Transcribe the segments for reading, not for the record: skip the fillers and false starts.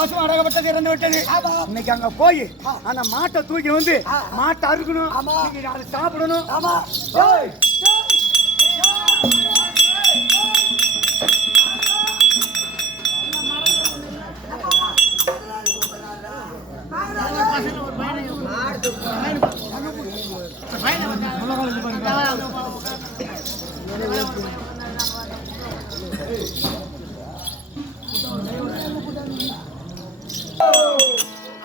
பசு அடகப்பட்டது இறந்து விட்டது. இன்னைக்கு அங்க போய் அந்த மாட்டை தூக்கி வந்து மாட்டை அறுக்கணும், அதை சாப்பிடணும்.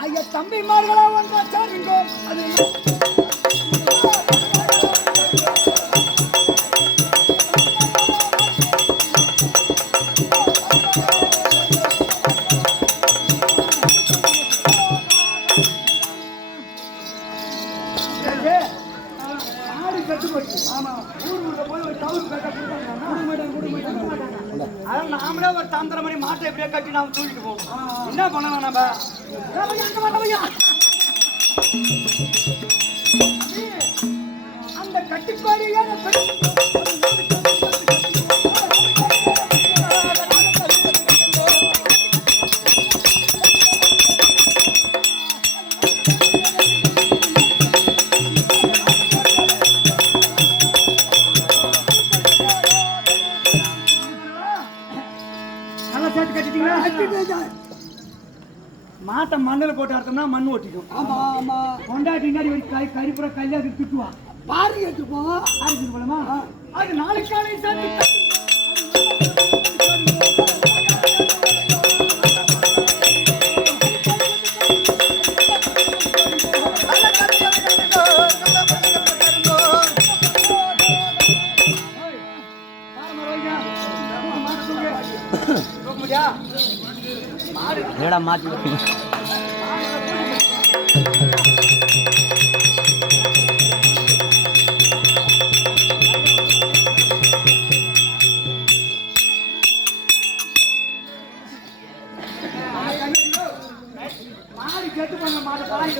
ஐயா தம்பிமார்களா ஒன்றா சேர்ந்தோம். நாமளே ஒரு தந்திர மணி மாட்டை எப்படியே கட்டி நாம தூக்கிட்டு போவோம். என்ன பண்ணலாம் நம்ம? அந்த கட்டுப்பாடு மாட்டை மண்ணில் போட்டு அர்த்தம்னா மண் ஓட்டிக்கும். ஆமா ஆமா கொண்டாட்டி கரிப்புற கல்யாணி திட்டுவா பாரு எடுத்துப்போம் அரிசி போலமா அது நாளைக்கு காலை சேர்த்து என்னடா மாத்தி மாடி கெட்டு பண்ண மாட்டை பாடி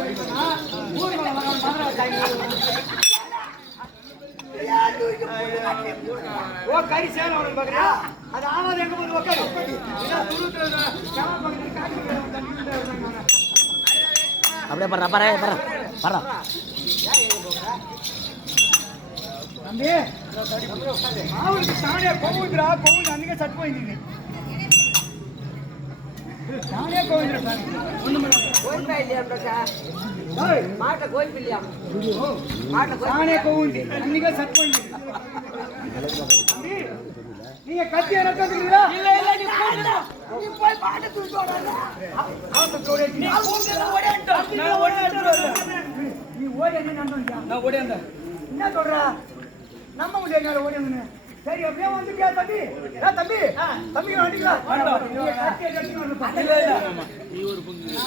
ஓ கறி சேலம் அவனுக்கு பாக்குறியா? அது ஆவாது எங்க போது உட்காரு. அப்படியே பர்றா பர்றா பர்றா பர்றா தம்பி அவனுக்கு தானே கோவிந்தரா கோவில் அன்னைக்கு சட்டு போயிருந்தீங்க தானே கோவிந்தரா மாட்டை கோயில் இல்லையா? தானே கோவிந்தி அன்னைக்கு சட்டு போயிருந்தீங்க. நீங்க கத்தி இறக்கிறீங்களா? இல்ல இல்ல நீ போய் பாட்டு தூக்கி ஓடாத. நீ ஓடி என்ன நம்புறியா? நான் ஓடி வந்தேன். என்ன சொல்றா? நம்ம முடியாது ஓடி வந்தேன். சரி அப்படியே வந்துட்டியா தம்பி? தம்பி தம்பி வண்டிங்களா? கத்தி எடுத்து வந்து இல்ல இல்ல நீ ஒரு பொண்ணு.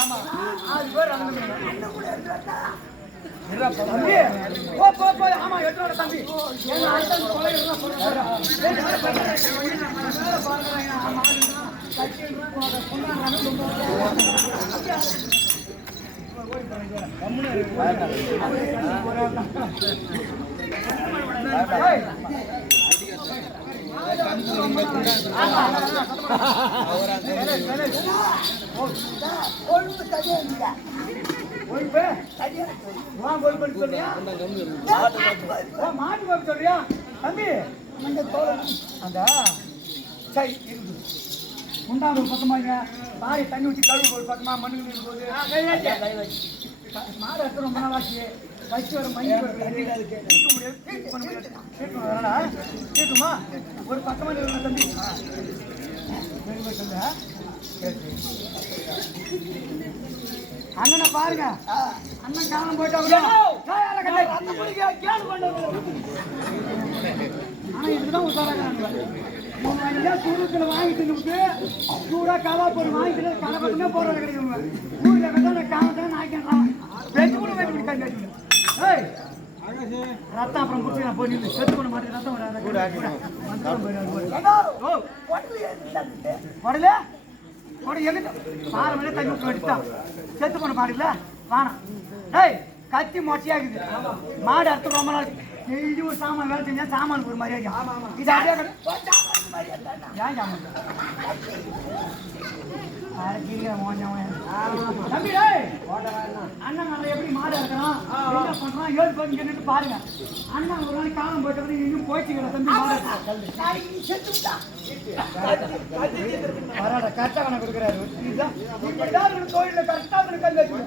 ஆமா அது பேர் அண்ணன் கூட இருந்தா தம்பி போ போ போ. ஆமா எட்டோட தம்பி எங்க அண்ணன் கொலை எல்லாம் சொல்றாங்க. மாட்டு சொல்றியா தம்பி? அந்த சரி உண்டாந்து ஒரு பக்கமாக மாறி தண்ணி ஊற்றி கழுவு ஒரு பக்கமா மண்ணு போது மாடு எடுத்து ரொம்ப நாள் ஆச்சு. வச்சு ஒரு மையம் கேட்குமா? ஒரு பக்கமாக தம்பி சொல்ல அண்ணனை பாருங்க. அண்ணன் காலம் போயிட்டு ஆனா இதுதான் உசாராங்க. சூரத்துல வாங்கிட்டு விட்டு சூடா கவா பொருள் வாங்கிட்டு கலை பக்கமே போறது கிடையாது. ஊர்ல கட்டா காலத்தான் நாய்க்கிறான் வெச்சு கூட வெட்டி பிடிக்காங்க. ரத்தம் அப்புறம் முடிச்சு நான் போய் செத்து பண்ண மாட்டேன். ரத்தம் வரல பாரு தண்ணி விட்டு வெட்டிட்டான். செத்து பண்ண பாடல வானம். ஏய் கத்தி மொச்சையாக்குது. மாடு அறுத்து ரொம்ப நாள் டெய்லி ஒரு சாமான் வேலை செஞ்சா சாமானுக்கு ஒரு மரியாதை. இது அப்படியே ஏன் ஜாமன் தம்பி அண்ணன் நல்லா எப்படி மாடு இருக்கிறான் என்ன பண்றான் ஏழு பேர் நின்றுட்டு பாருங்க அண்ணன் ஒரு நாளைக்கு காலம் போயிட்டு இன்னும் போயிடுச்சுக்கிற தம்பி மாடு பரவாயில்ல கரெக்டா கணக்கு கொடுக்குறாரு இதுதான் தொழில கரெக்டா இருக்கு.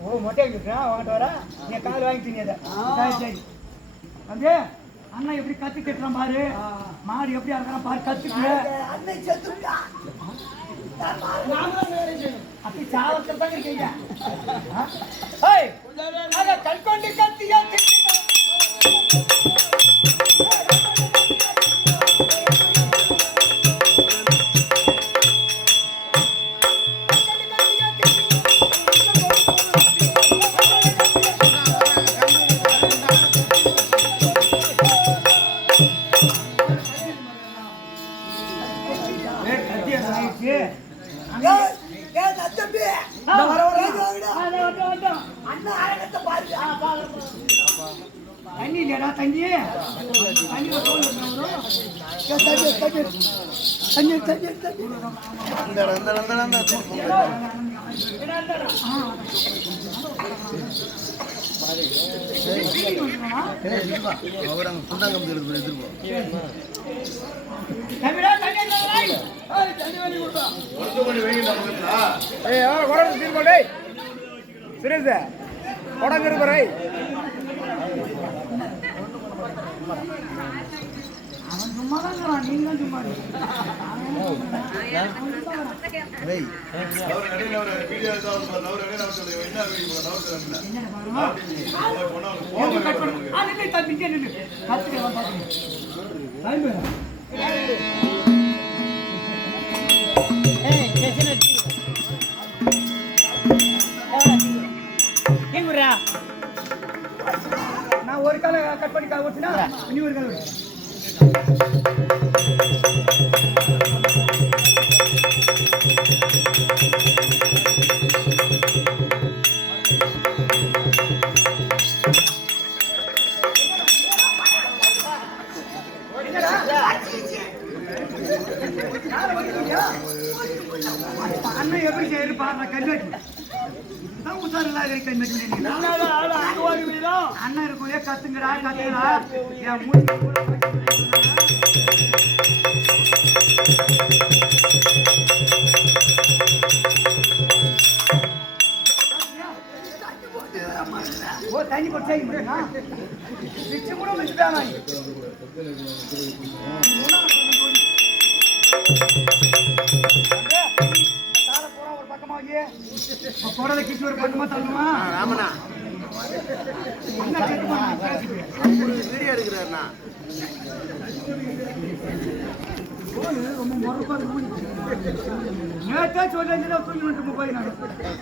ஓ மொட்டை இருக்கிறேன் அவங்ககிட்ட வர நீ கால் வாங்கிட்டீங்க அதை சரி தம்பி அண்ணன் எப்படி கத்து கட்டுறான் பாரு மாடு எப்படி இருக்கிறான் பாரு கத்துக்கு அப்படி சாவத்தான் இருக்கீங்க கல்கொண்டு கத்தியா தண்ணி இல்லையாடா தண்ணி அவன் சும்மா தான் நீங்க சும்மா நான் ஒரு கால கட் பண்ணி ஊற்றினா இனி ஒரு கால அண்ணன் எப்படி செய்யறது பாருங்க கல்வெட்டு அண்ணன் இருக்கும் கத்துங்கடா கத்துங்கடா என் ஓ தண்ணி போட்டு மிச்சம் கூட வச்சுட்டாங்க போறத கிட்ட ஒரு பக்கமா தள்ளுமா ஆமாண்ணா வீடியோ எடுக்கிறாருண்ணா ரொம்ப மொறப்பா நேற்றா சொல்ல தூக்கி விட்டு போய் நான்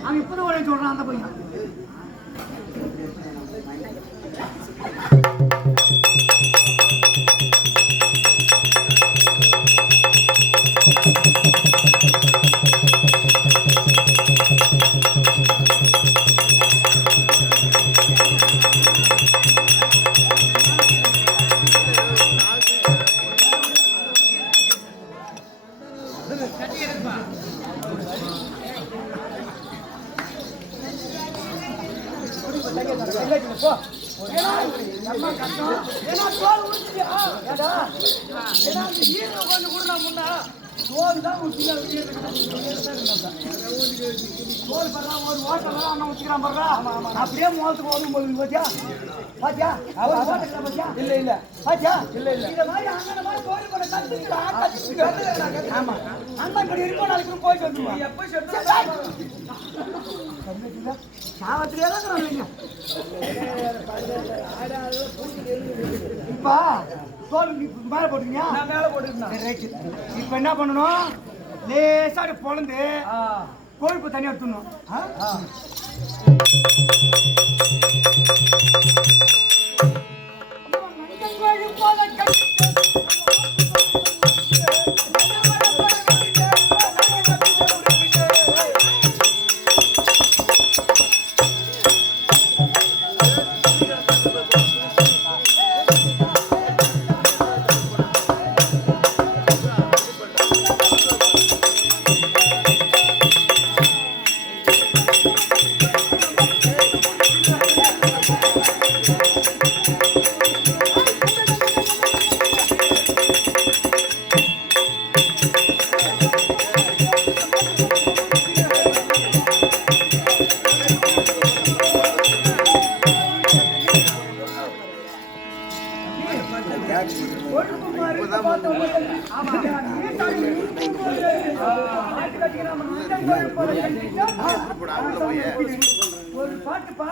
அவன் இப்பதான் உடனே சொல்றான் அந்த பையன் அப்படியே மோசத்துக்கு ஓடும் போது பாத்தியா பாத்தியா இல்ல இல்ல பாத்தியா இல்ல இல்ல இந்த மாதிரி அண்ணன் மாதிரி தோல் பண்ண கத்துக்கிட்டு ஆமா அண்ணன் இப்படி இருக்கும் நாளைக்கு போய் சொல்லுவான் எப்ப சாவத்திலே தான் இப்ப தோல் மேல போட்டுங்க நான் மேல போட்டுருந்தேன் இப்ப என்ன பண்ணணும் லேசா பொழந்து கொழுப்பு தனியா எடுத்துடணும் கொழுப்பு மாதிரி பார்த்தோம். ஆமா. நீ தண்ணி ஆட்டு கட்டிக்கிற ஒரு பாட்டு பா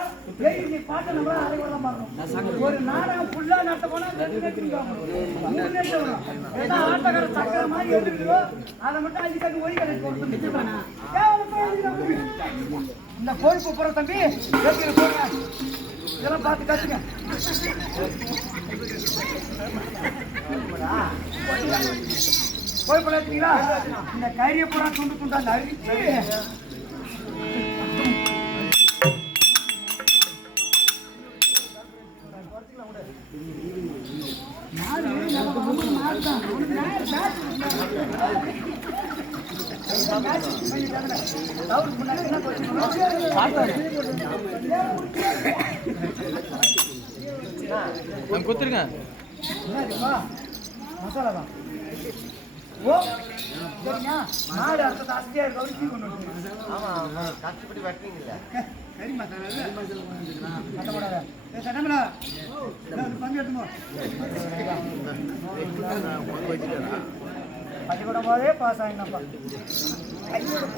நீ பாட்டை நம்ம அதை வரலாம் பார்க்கணும். ஒரு நாடகம் ஃபுல்லா நடத்த போனா ஆட்டக்கார சக்கர மாதிரி எடுத்துக்கிட்டோ அதை மட்டும் அஞ்சு கட்டு ஒளி கட்டு இந்த கொழுப்பு போற தம்பி போங்க இதெல்லாம் பார்த்து கத்துங்க. கொழுப்பு எடுத்தீங்களா இந்த கறியை பூரா துண்டு துண்டா நறுக்கி கொடுத்துருங்க மசாலா தான். ஓ சரிங்க மாடு அடுத்த அஸ்தியா கவுச்சி கொண்டு கறி மசாலா சட்டமில்ல பங்கு எடுத்துமோ பள்ளிக்கூடம் போதே பாஸ் ஆகினப்பா பள்ளிக்கூடம்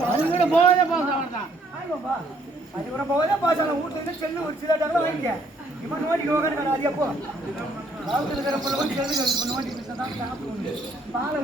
போதே பாஸ் ஆகலாம் ஆயிடுவாப்பா பள்ளிக்கூடம் போதே பாஸ் ஆகலாம். வீட்டுல இருந்து செல்லு ஒரு சில டைம்ல வாங்கிக்க இவன் நோட்டிக்கு உட்காந்து அது எப்போ இருக்கிற பிள்ளை செல்லு நோட்டிக்கு தான் சாப்பிடுவோம் பாலை